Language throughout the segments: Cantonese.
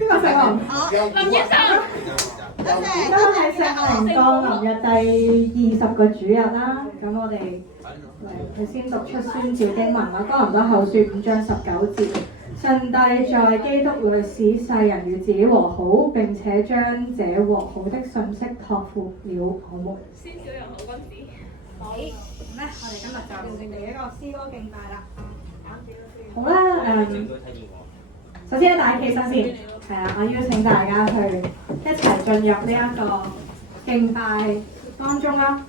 邊個聖靈？林醫生，今日係聖靈降臨日第20個主日啦。咁我哋嚟先讀出宣召經文啦。哥林多後書5章19節。上帝在基督裏使世人與自己和好，並且將這和好的信息託付了我們。先小人好君子。好，咁咧，我哋今日就嚟一個詩歌敬拜啦。好啦，首先大家企身先，係啊，我邀請大家去一齊進入呢一個敬拜當中啦。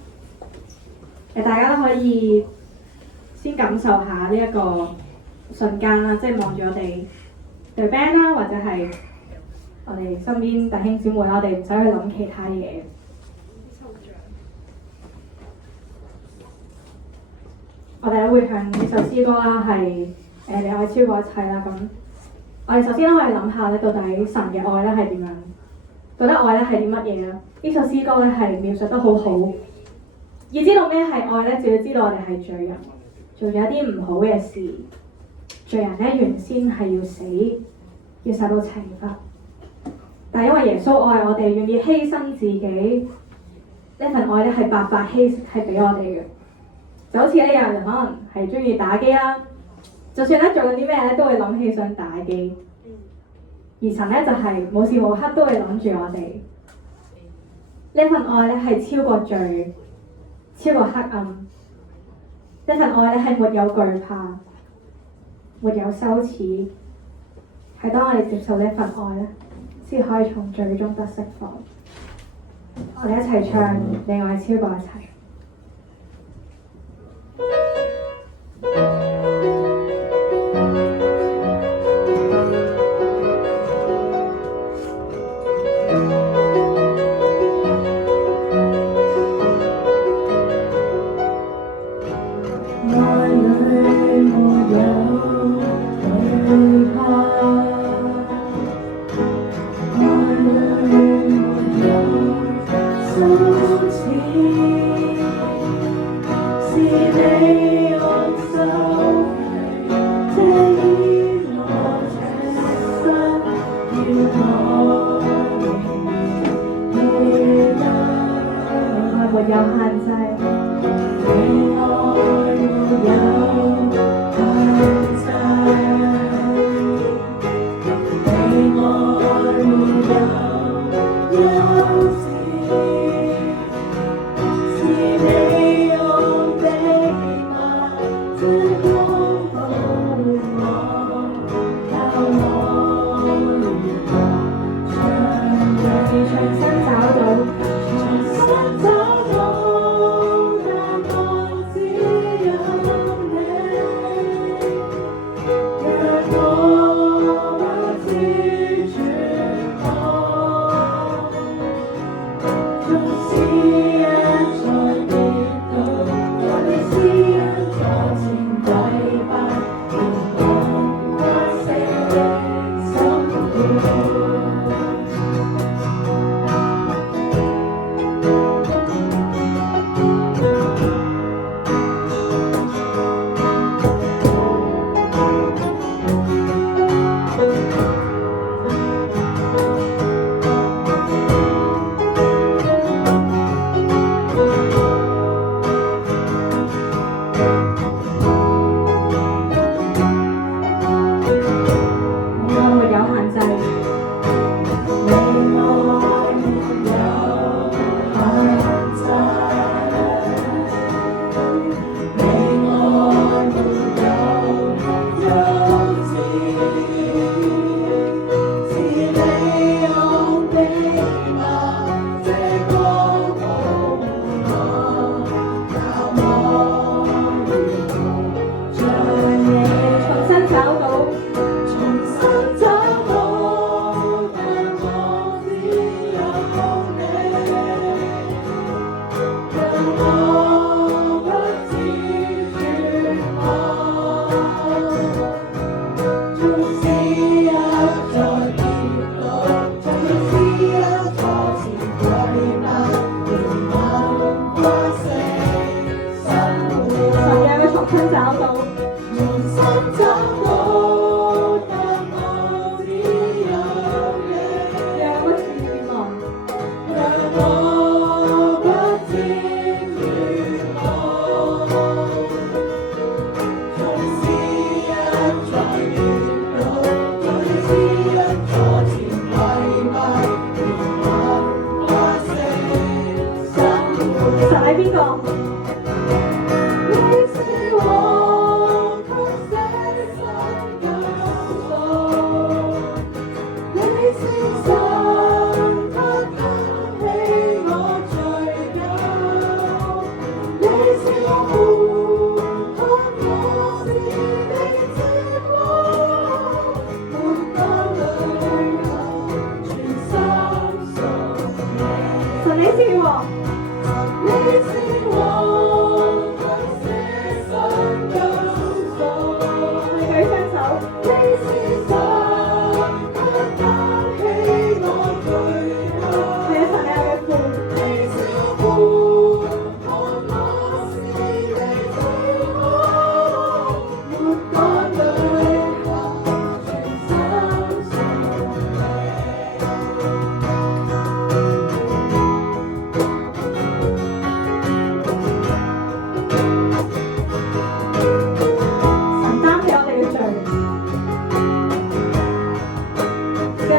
大家都可以先感受下呢一個瞬間啦，即係望住我哋隊 band 啦，或者係我哋身邊弟兄姊妹啦，我哋唔使去諗其他嘢。我哋會唱呢首詩歌啦，係你愛超過一切啦。咁我哋首先都可以諗下咧，到底神嘅愛咧係點樣？到底愛咧係啲乜嘢咧？呢首詩歌咧係描述得好好。要知道咩係愛咧，就要知道我哋係罪人，做咗一啲唔好嘅事。罪人咧原先係要死，要受到懲罰，但係因為耶穌愛我哋，願意犧牲自己，呢份愛咧係白白係俾我哋嘅。就好似咧，有人可能係中意打機啦，就算咧做緊啲咩咧，都會諗起想打機。而神咧就係無時無刻都會諗住我哋。呢份愛咧係超過罪，超過黑暗。呢份愛咧係沒有懼怕，沒有羞恥。係當我哋接受呢份愛咧，先可以從罪中得釋放。我哋一齊唱《你愛超過一切》。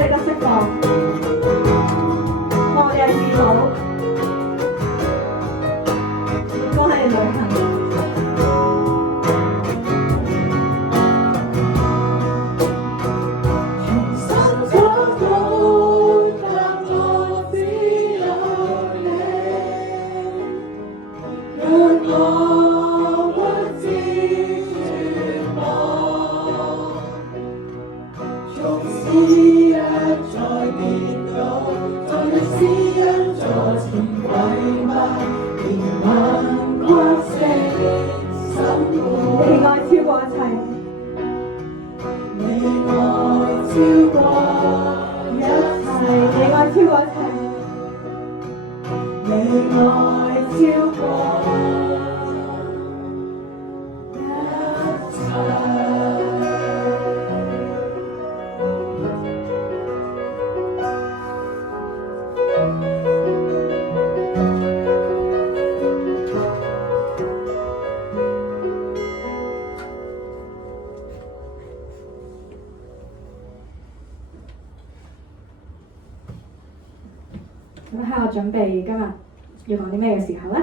你得釋放，我哋係自保，幫你旅行。咁喺我準備今日要講啲咩嘅時候咧，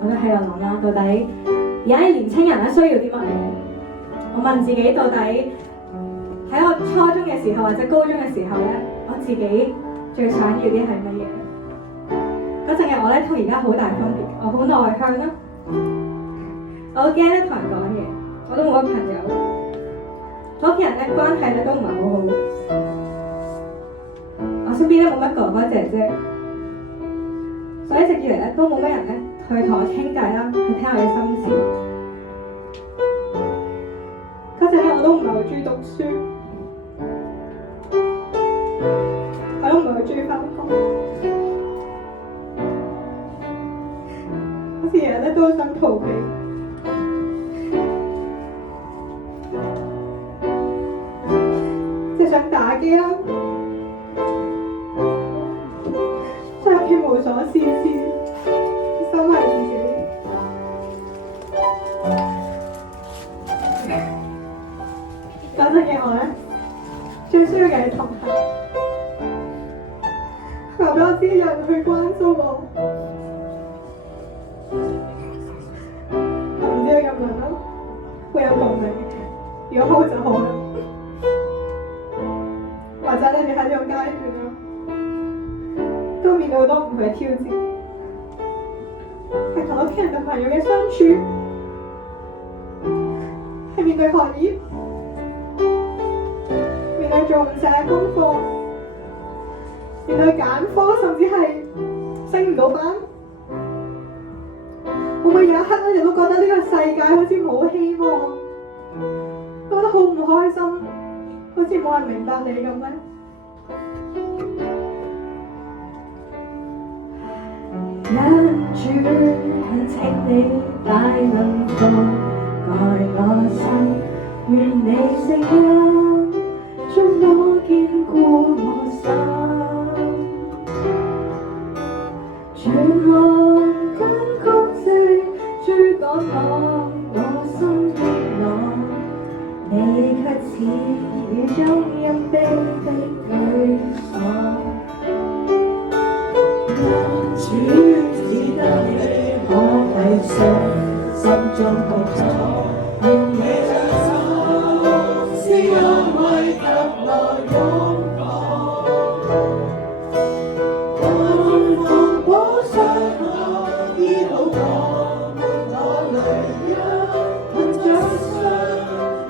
我都喺度諗啦，到底而家啲年青人咧需要啲乜嘢？我問自己，到底喺我初中嘅時候或者高中嘅時候咧，我自己最想要啲係乜嘢？嗰陣嘅我咧同而家好大分別，我好內向啦，我好驚咧同人講嘢，我都冇乜朋友，同屋企人咧關係咧都唔係好好，我身邊咧冇乜哥哥姐姐。所以一直以嚟咧都冇乜人咧去同我傾偈啦，去聽我嘅心事。嗰陣咧我都唔係好中意讀書，我都唔係好中意返學。好似日日咧都想逃避，即係想打機啦。無所事事，收埋自己。嗰陣嘅我咧，最需要嘅係同行，話俾我知有人去關心我。我唔知你咁諗啦，會有共鳴。如果好就好啦，或者你哋喺呢個階段啦。都面對好多唔同嘅挑戰，係同屋企人同朋友嘅相處，係面對學業，面對做唔晒嘅功課，面對揀科，甚至係升唔到班。會唔會有一刻咧，你都覺得呢個世界好似冇希望，覺得好唔開心，好似冇人明白你咁咧？忍住懇請你大能放愛我心，願你聲音將我堅固我心，全行跟曲折追趕我心的我，你卻似雨中陰冰的居所。主只得你可體恤，心中痛楚，願你將心是安慰給我擁抱，安放保傷口，醫好我沒我淚印，憑着信，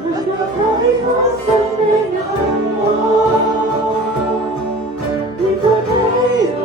能夠睇我心的眼光，面對喜樂。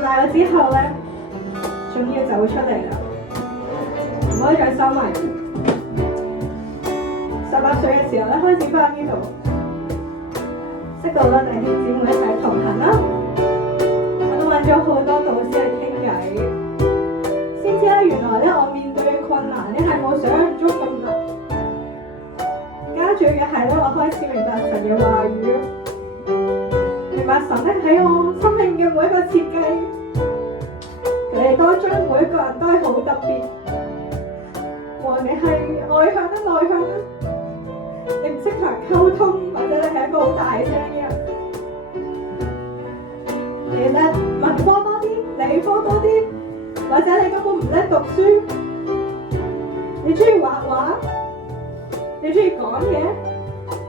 大咗之後咧，仲要走出嚟啦，唔可以再收埋。18歲嘅時候咧，開始返呢度，識到啦弟兄姊妹一齊同行啦。咗好多導師去傾偈，先知咧原來咧我面對嘅困難咧係冇想象中咁難。加住嘅係咧，我開始明白神嘅話語，明白神咧喺我生命嘅每一個設計，佢哋當中每一個人都係好特別。無論你係外向咧、內向咧，你唔識同人溝通，或者你係一個好大聲嘅人，你咧文科多啲、理科多啲，或者你根本唔叻讀書，你中意畫畫，你中意講嘢，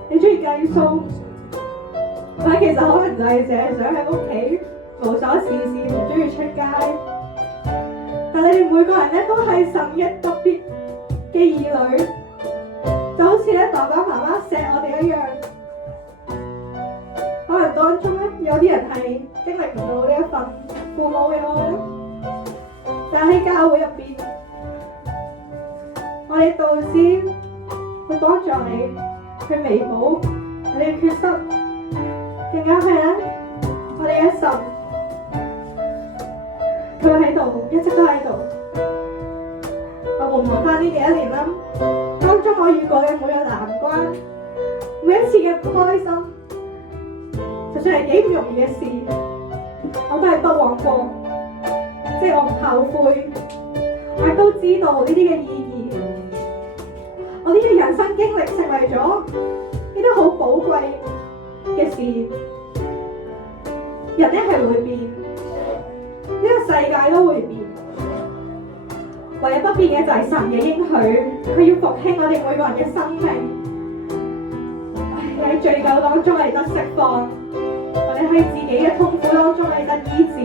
你中意計數，但係其實可能就係淨係想喺屋企無所事事，唔中意出街。但係你哋每個人咧都係神嘅特別嘅兒女，就好似咧爸爸媽媽錫我哋一樣。可能當中咧有啲人係經歷唔到呢一份父母嘅愛，但係喺教會入邊，我哋導師會幫助你去彌補你嘅缺失，更加係咧我哋嘅神，佢喺度，一直都喺度。我回望翻呢幾一年啦，當中我遇過嘅每個難關，每一次嘅唔開心，就算係幾唔容易嘅事，我都係不枉過，即係我唔後悔，我亦都知道呢啲嘅意義。我呢啲人生經歷成為咗呢啲好寶貴嘅事。人咧係會變，呢個世界都會變，唯一不變嘅就係神嘅應許，佢要復興我哋每個人嘅生命。喺罪疚當中嚟得釋放，我哋喺自己嘅痛苦當中嚟得醫治，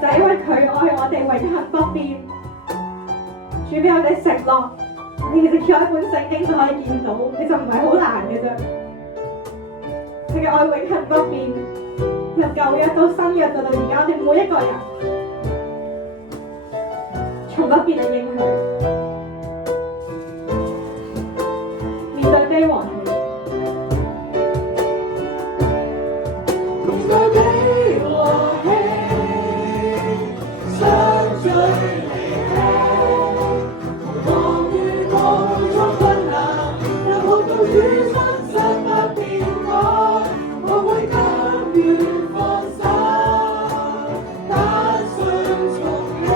就係因為佢愛我哋永恆不變。主俾我哋承諾，你其實翹一本聖經就可以見到，你就唔係好難嘅啫。佢嘅愛永恆不變，由舊約到新約到而家，我哋每一個人從不變嘅應許。面對悲和喜，面對悲和喜，相聚離棄，望遇過每種困難，也學到與生生不變改，我會甘願放手，單純從你，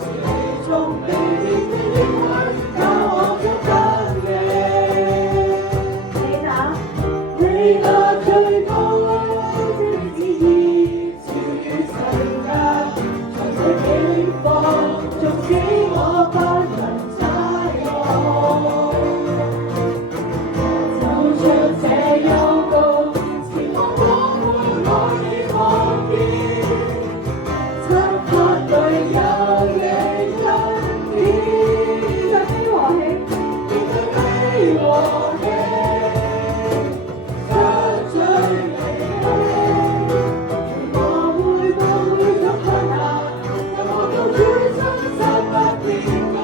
是你從未變的應許，教我捉緊你。你那最高的旨意，超越世界，在這境況，縱使我不能踩過，走出這幽谷，前方光會我已看見，漆黑裏有你恩典，面對悲和喜，面對悲和喜。相聚離棄，我會到每種困難，任何到主生生不變改，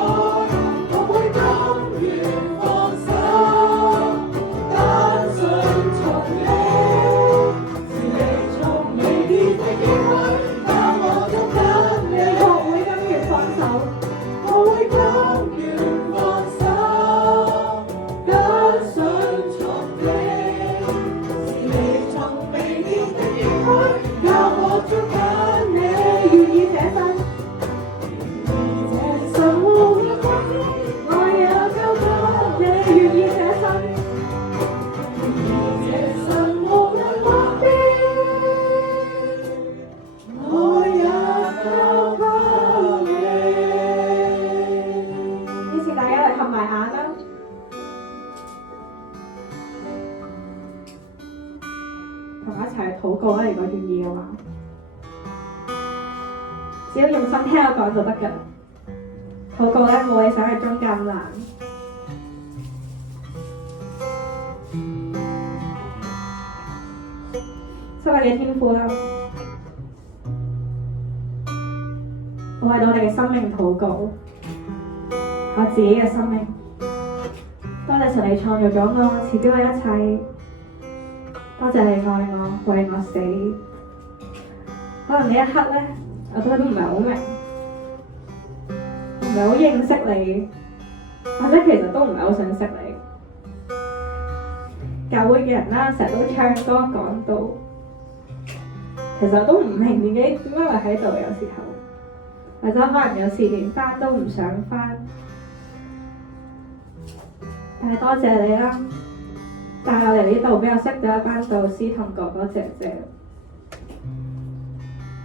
我會甘願放手，單純從你，是你從未變的應許，把我捉緊你，我會甘願放手。我會甘願放手，單純從你。是你從未變的應許，教我捉緊你，願意捨身，這生活的風景，我也交給你，願意捨身。這生活的風景，我也交給你。以前大家嚟合埋眼啦，同我一齊去禱告啦！如果願意嘅話，只要用心聽我講就得㗎。禱告咧冇你想象中咁難。親愛嘅天父啦，我為到你嘅生命禱告，我自己嘅生命。多謝神你創造咗我，賜俾我一切。多謝你愛我，為我死。可能呢一刻咧，我都唔係好明，唔係好認識你，或者其實都唔係好想識你。教會嘅人啦，成日都唱歌講到，其實我都唔明點解會喺度，有時候，或者可能有時連返都唔想返。但係多謝你啦，帶我嚟呢度，俾我識到一班導師同哥哥姐姐。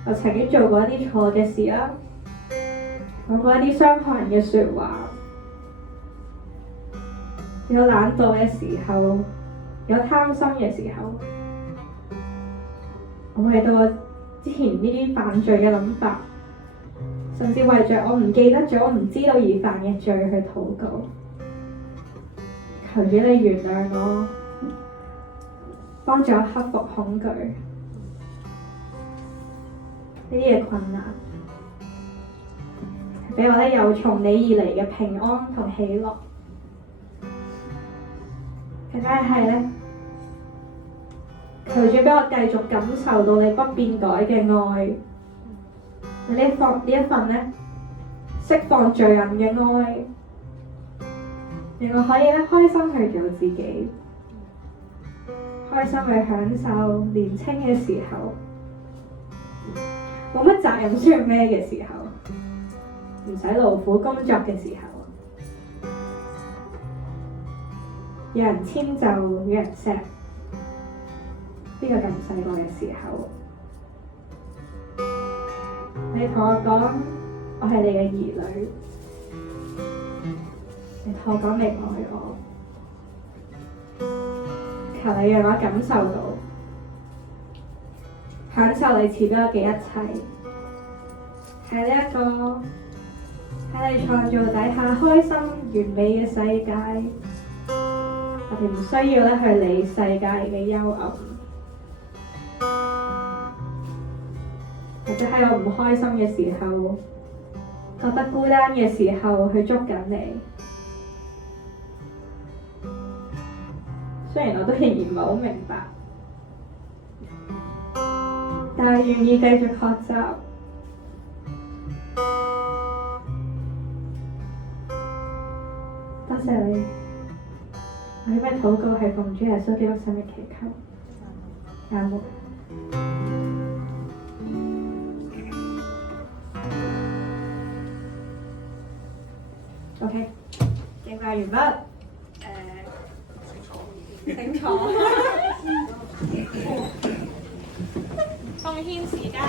我曾經做過一啲錯嘅事啦，講過一啲傷害人嘅説話，有懶惰嘅時候，有貪心嘅時候，我為到我之前呢啲犯罪嘅諗法，甚至為着我唔記得咗、唔知道而犯嘅罪去禱告。求主你原諒我，幫助我克服恐懼呢啲嘅困難，俾我咧有從你而嚟嘅平安同喜樂。更加係咧，求主俾我繼續感受到你不變改嘅愛，你呢一份咧釋放罪人嘅愛。令我可以咧開心去做自己，開心去享受年輕嘅時候，冇乜責任需要孭嘅時候，唔使勞苦工作嘅時候，有人遷就，有人錫，邊個咁細個嘅時候，你同我講，我係你嘅兒女。你同我講你愛我，求你讓我感受到，享受你賜俾我嘅一切，喺呢一個喺你創造底下開心完美嘅世界，我哋唔需要咧去理世界嘅幽暗，或者喺我唔開心嘅時候，覺得孤單嘅時候去捉緊你。雖然我都仍然唔係好明白，但係願意繼續學習。多謝你，我呢邊禱告係奉主耶穌基督聖名祈求，阿門。OK， 敬拜完畢。請坐。奉獻時間。